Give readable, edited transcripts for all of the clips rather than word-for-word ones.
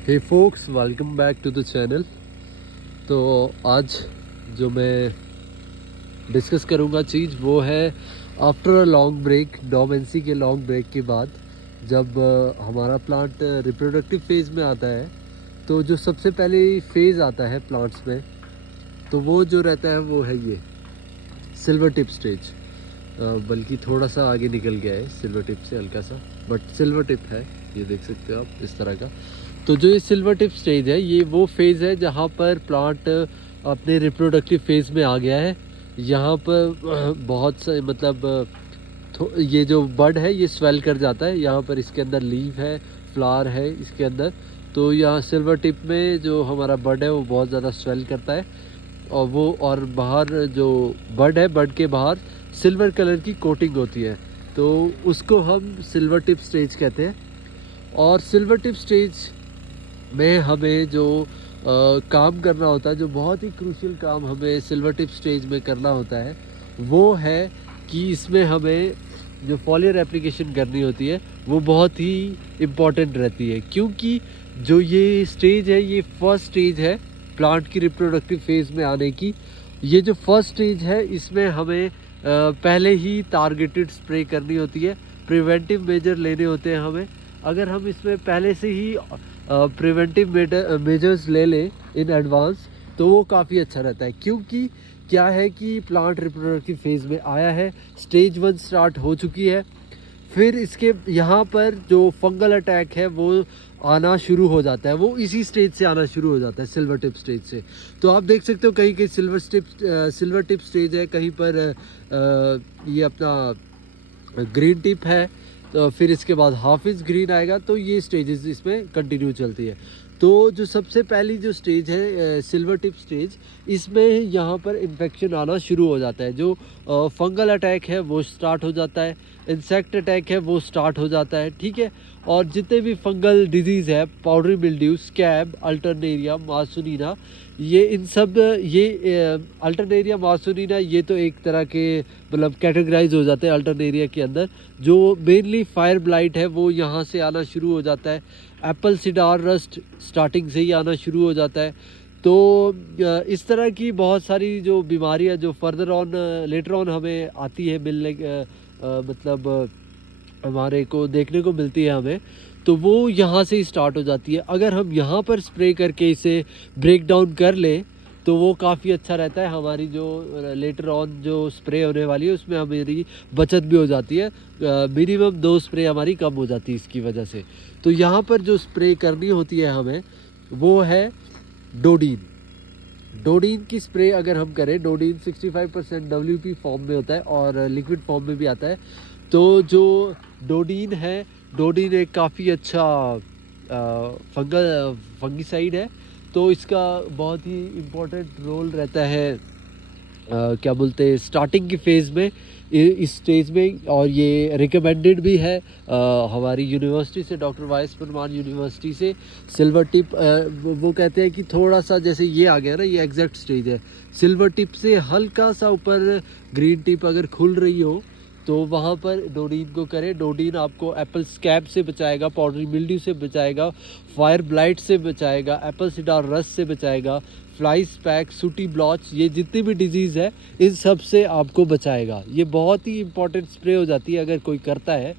Hey folks, welcome back to the channel. तो आज जो मैं डिस्कस करूँगा चीज़ वो है after a long break, dormancy के लॉन्ग ब्रेक के बाद जब हमारा प्लांट रिप्रोडक्टिव फेज़ में आता है, तो जो सबसे पहले फेज़ आता है प्लांट्स में, तो वो जो रहता है वो है ये सिल्वर टिप स्टेज। बल्कि थोड़ा सा आगे निकल गया है सिल्वर टिप से हल्का सा, बट सिल्वर टिप है, ये देख सकते हो आप इस तरह का। तो जो ये सिल्वर टिप स्टेज है, ये वो फेज़ है जहाँ पर प्लांट अपने रिप्रोडक्टिव फेज़ में आ गया है। यहाँ पर बहुत से मतलब ये जो बड है ये स्वेल कर जाता है। यहाँ पर इसके अंदर लीव है, फ्लावर है इसके अंदर। तो यहाँ सिल्वर टिप में जो हमारा बड है वो बहुत ज़्यादा स्वेल करता है, और बाहर जो बड है, बड के बाहर सिल्वर कलर की कोटिंग होती है, तो उसको हम सिल्वर टिप स्टेज कहते हैं। और सिल्वर टिप स्टेज में हमें जो काम करना होता है, जो बहुत ही क्रूशियल काम हमें सिल्वर टिप स्टेज में करना होता है, वो है कि इसमें हमें जो फॉलियर एप्लीकेशन करनी होती है वो बहुत ही इम्पॉर्टेंट रहती है, क्योंकि जो ये स्टेज है ये फर्स्ट स्टेज है प्लांट की रिप्रोडक्टिव फेज़ में आने की। ये जो फर्स्ट स्टेज है इसमें हमें पहले ही टारगेटेड स्प्रे करनी होती है, प्रिवेंटिव मेजर लेने होते हैं हमें। अगर हम इसमें पहले से ही प्रिवेंटिव मेजर्स ले लें इन एडवांस, तो वो काफ़ी अच्छा रहता है, क्योंकि क्या है कि प्लांट रिप्रोडक्टिव फेज़ में आया है, स्टेज 1 स्टार्ट हो चुकी है। फिर इसके यहाँ पर जो फंगल अटैक है वो आना शुरू हो जाता है, वो इसी स्टेज से आना शुरू हो जाता है, सिल्वर टिप स्टेज से। तो आप देख सकते हो कहीं कहीं सिल्वर टिप स्टेज है, कहीं पर ये अपना ग्रीन टिप है, तो फिर इसके बाद हाफिज़ ग्रीन आएगा। तो ये स्टेजेस इसमें कंटिन्यू चलती है। तो जो सबसे पहली जो स्टेज है सिल्वर टिप स्टेज, इसमें यहाँ पर इन्फेक्शन आना शुरू हो जाता है। जो फंगल अटैक है वो स्टार्ट हो जाता है, इंसेक्ट अटैक है वो स्टार्ट हो जाता है, ठीक है। और जितने भी फंगल डिजीज़ है, powdery mildew, scab, Alternaria, Marssonina, ये इन सब ये अल्टरनेरिया, मार्सोनिना, ये तो एक तरह के मतलब कैटेगराइज हो जाते हैं अल्टरनेरिया के अंदर। जो मेनली फायर ब्लाइट है वो यहाँ से आना शुरू हो जाता है। एप्पल सिडार रस्ट स्टार्टिंग से ही आना शुरू हो जाता है। तो इस तरह की बहुत सारी जो बीमारियाँ जो फर्दर ऑन लेटर ऑन हमें आती है मिलने मतलब हमारे को देखने को मिलती है हमें, तो वो यहाँ से ही स्टार्ट हो जाती है। अगर हम यहाँ पर स्प्रे करके इसे ब्रेक डाउन कर लें तो वो काफ़ी अच्छा रहता है। हमारी जो लेटर ऑन जो स्प्रे होने वाली है उसमें हमारी बचत भी हो जाती है, मिनिमम 2 स्प्रे हमारी कम हो जाती है इसकी वजह से। तो यहाँ पर जो स्प्रे करनी होती है हमें वो है डोडीन। डोडीन की स्प्रे अगर हम करें, डोडीन 65% WP फॉर्म में होता है और लिक्विड फॉर्म में भी आता है। तो जो डोडीन है, डोडीन एक काफ़ी अच्छा फंगिसाइड है। तो इसका बहुत ही इम्पोर्टेंट रोल रहता है क्या बोलते हैं स्टार्टिंग की फ़ेज़ में, इस स्टेज में। और ये रिकमेंडेड भी है हमारी यूनिवर्सिटी से, डॉक्टर वाई.एस. परमार यूनिवर्सिटी से। सिल्वर टिप वो कहते हैं कि थोड़ा सा जैसे ये आ गया ना, ये एग्जैक्ट स्टेज है, सिल्वर टिप से हल्का सा ऊपर ग्रीन टिप अगर खुल रही हो तो वहाँ पर डोडीन को करें। डोडीन आपको एप्पल स्कैब से बचाएगा, पाउडरी मिल्ड्यू से बचाएगा, फायर ब्लाइट से बचाएगा, एप्पल सिडार रस्ट से बचाएगा, फ्लाई स्पैक, सूटी ब्लॉच, ये जितनी भी डिजीज़ है इन सब से आपको बचाएगा। ये बहुत ही इंपॉर्टेंट स्प्रे हो जाती है अगर कोई करता है,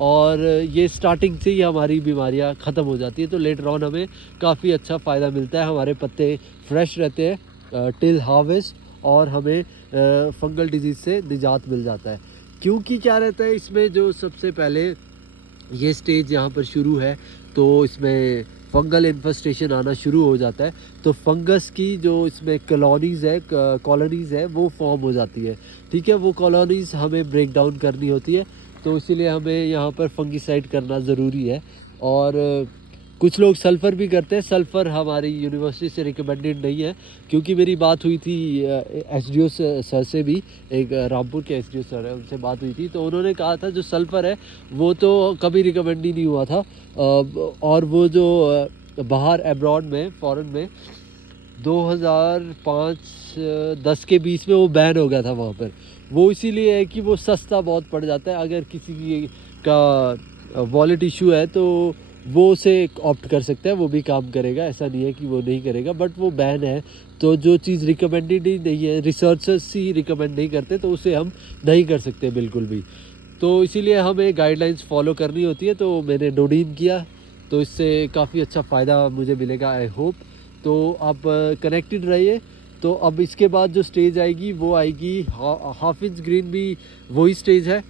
और ये स्टार्टिंग से ही हमारी बीमारियां ख़त्म हो जाती है। तो लेटर ऑन हमें काफ़ी अच्छा फ़ायदा मिलता है, हमारे पत्ते फ्रेश रहते हैं टिल हार्वेस्ट, और हमें फंगल डिजीज़ से निजात मिल जाता है। क्योंकि क्या रहता है इसमें, जो सबसे पहले ये स्टेज यहाँ पर शुरू है तो इसमें फंगल इन्फेस्टेशन आना शुरू हो जाता है। तो फंगस की जो इसमें कॉलोनीज़ है वो फॉर्म हो जाती है, ठीक है। वो कॉलोनीज़ हमें ब्रेक डाउन करनी होती है, तो इसीलिए हमें यहाँ पर फंगिसाइड करना ज़रूरी है। और कुछ लोग सल्फ़र भी करते हैं। सल्फ़र हमारी यूनिवर्सिटी से रिकमेंडेड नहीं है, क्योंकि मेरी बात हुई थी एसडीओ सर से भी, एक रामपुर के एसडीओ सर है, उनसे बात हुई थी, तो उन्होंने कहा था जो सल्फ़र है वो तो कभी रिकमेंड ही नहीं हुआ था। और वो जो बाहर एब्रॉड में, फ़ॉरेन में 2005-10 के बीच में वो बैन हो गया था वहाँ पर। वो इसीलिए है कि वो सस्ता बहुत पड़ जाता है। अगर किसी का वॉलेट इशू है तो वो उसे ऑप्ट कर सकता है, वो भी काम करेगा, ऐसा नहीं है कि वो नहीं करेगा, बट वो बैन है। तो जो चीज़ रिकमेंडेड ही नहीं है, रिसर्चर्स ही रिकमेंड नहीं करते, तो उसे हम नहीं कर सकते बिल्कुल भी। तो इसीलिए हमें गाइडलाइंस फॉलो करनी होती है। तो मैंने डोडीन किया, तो इससे काफ़ी अच्छा फ़ायदा मुझे मिलेगा, आई होप। तो आप कनेक्टेड रहिए। तो अब इसके बाद जो स्टेज आएगी वो आएगी हाफ इंच ग्रीन, भी वही स्टेज है।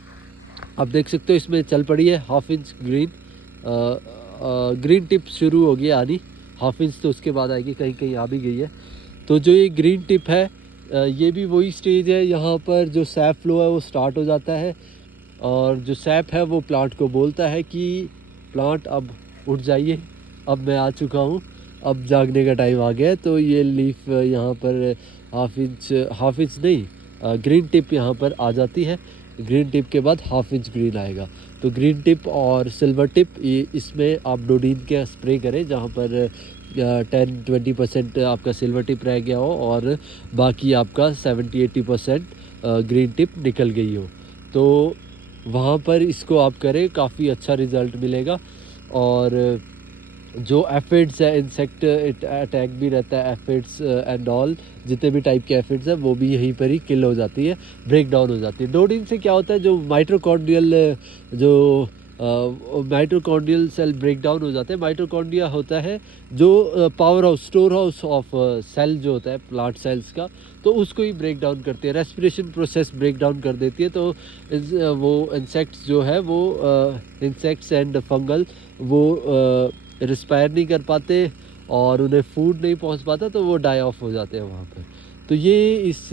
आप देख सकते हो इसमें चल पड़ी है half inch green. Green tip शुरू होगी आनी, हाफ इंच तो उसके बाद आएगी, कहीं कहीं आ भी गई है। तो जो ये ग्रीन टिप है, ये भी वही स्टेज है। यहाँ पर जो सैप फ्लो है वो स्टार्ट हो जाता है, और जो सैप है वो प्लांट को बोलता है कि प्लांट अब उठ जाइए, अब मैं आ चुका हूँ, अब जागने का टाइम आ गया है। तो ये लीफ यहाँ पर हाफ इंच नहीं, ग्रीन टिप यहाँ पर आ जाती है। ग्रीन टिप के बाद हाफ इंच ग्रीन आएगा। तो ग्रीन टिप और सिल्वर टिप, ये इसमें आप डोडीन के स्प्रे करें जहाँ पर 10-20% आपका सिल्वर टिप रह गया हो और बाकी आपका 70-80% ग्रीन टिप निकल गई हो। तो वहाँ पर इसको आप करें, काफ़ी अच्छा रिज़ल्ट मिलेगा। और जो एफिड्स है, इंसेक्ट अटैक भी रहता है, एफिड्स एंड ऑल, जितने भी टाइप के एफिड्स हैं वो भी यहीं पर ही किल हो जाती है, ब्रेक डाउन हो जाती है। डोडीन से क्या होता है, जो माइटोकॉन्ड्रियल सेल ब्रेक डाउन हो जाते हैं। माइटोकॉन्ड्रिया होता है जो power house, store house of cell जो होता है प्लांट सेल्स का, तो उसको ही ब्रेक डाउन करती है। रेस्पिरेशन प्रोसेस ब्रेक डाउन कर देती है। तो वो इंसेक्ट्स जो है वो इंसेक्ट्स एंड फंगल वो रिस्पायर नहीं कर पाते और उन्हें फूड नहीं पहुंच पाता, तो वो डाई ऑफ हो जाते हैं वहाँ पर। तो ये इस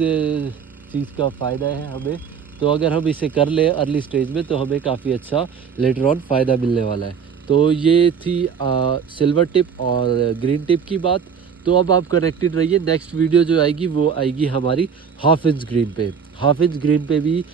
चीज़ का फ़ायदा है हमें। तो अगर हम इसे कर लें अर्ली स्टेज में, तो हमें काफ़ी अच्छा लेटर ऑन फ़ायदा मिलने वाला है। तो ये थी सिल्वर टिप और ग्रीन टिप की बात। तो अब आप कनेक्टेड रहिए, नेक्स्ट वीडियो जो आएगी वो आएगी हमारी हाफ इंच ग्रीन पे। हाफ इंच ग्रीन पे भी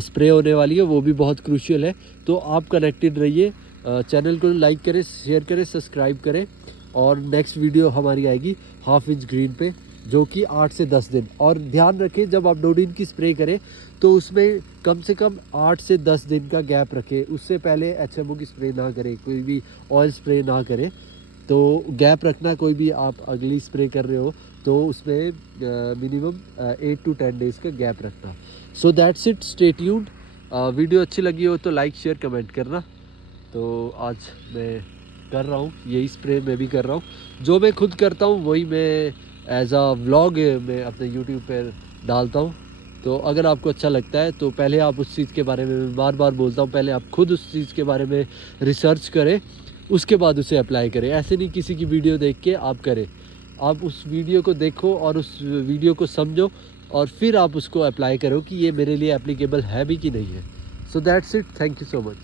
स्प्रे होने वाली है, वो भी बहुत क्रूशियल है। तो आप कनेक्टेड रहिए, चैनल को लाइक करें, शेयर करें, सब्सक्राइब करें। और नेक्स्ट वीडियो हमारी आएगी हाफ इंच ग्रीन पे, जो कि 8 से 10 दिन। और ध्यान रखें, जब आप डोडीन की स्प्रे करें तो उसमें कम से कम 8 से 10 दिन का गैप रखें। उससे पहले HMO की स्प्रे ना करें, कोई भी ऑयल स्प्रे ना करें। तो गैप रखना, कोई भी आप अगली स्प्रे कर रहे हो तो उसमें मिनिमम 8 to 10 डेज़ का गैप रखना। So that's it, stay tuned. Video अच्छी लगी हो तो लाइक शेयर कमेंट करना। तो आज मैं कर रहा हूँ यही स्प्रे, मैं भी कर रहा हूँ। जो मैं खुद करता हूँ वही मैं एज आ व्लॉग में अपने यूट्यूब पर डालता हूँ। तो अगर आपको अच्छा लगता है तो पहले आप उस चीज़ के बारे में, मैं बार बार बोलता हूँ, पहले आप खुद उस चीज़ के बारे में रिसर्च करें, उसके बाद उसे अप्लाई करें। ऐसे नहीं किसी की वीडियो देख के आप करें। आप उस वीडियो को देखो और उस वीडियो को समझो, और फिर आप उसको अप्लाई करो कि ये मेरे लिए एप्लीकेबल है भी कि नहीं है। So that's it, thank you so much.